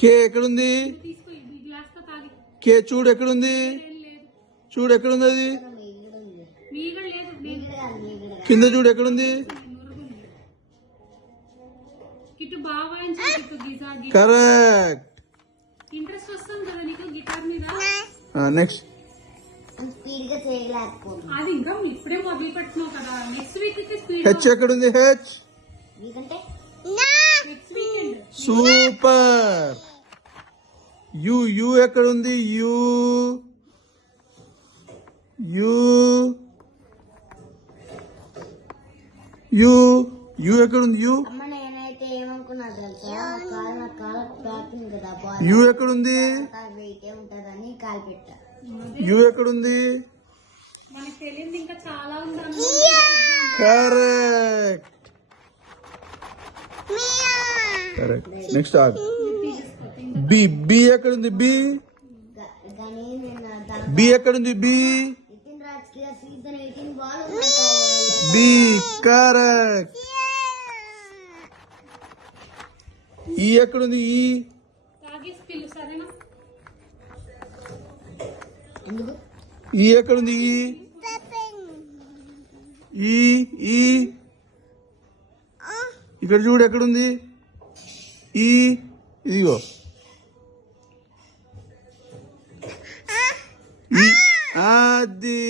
కే ఎక్కడుంది? కే చూడు ఎక్కడుంది? చూడు ఎక్కడుంది అది? కింద చూడు ఎక్కడుంది? కరెక్ట్. ఇంట్రెస్ట్ వస్తుంది కదా నీకు గిటార్ మీద. నెక్స్ట్. అది ఇంకా ఇప్పుడే మొదలు పెట్టినావు కదా, నెక్స్ట్ వీక్ స్పీడ్. హెచ్ ఎక్కడుంది? హెచ్. సూపర్. యు యు ఎక్కడుంది? యు యు యు యు ఎక్కడుంది? యు యు ఎక్కడుంది? యు ఎక్కడుంది? మనకు తెలియదు ఇంకా చాలా ఉంది. Correct. Correct. Next B. B ఎక్కడుంది? బి. బి ఎక్కడుంది? బి. బి. కరెక్ట్. ఈ ఎక్కడుంది? ఈ. ఈ ఎక్కడుంది? ఈ. ఈ. ఈ ఇక్కడ చూడు ఎక్కడుంది? ఈ. ఇదిగో అది.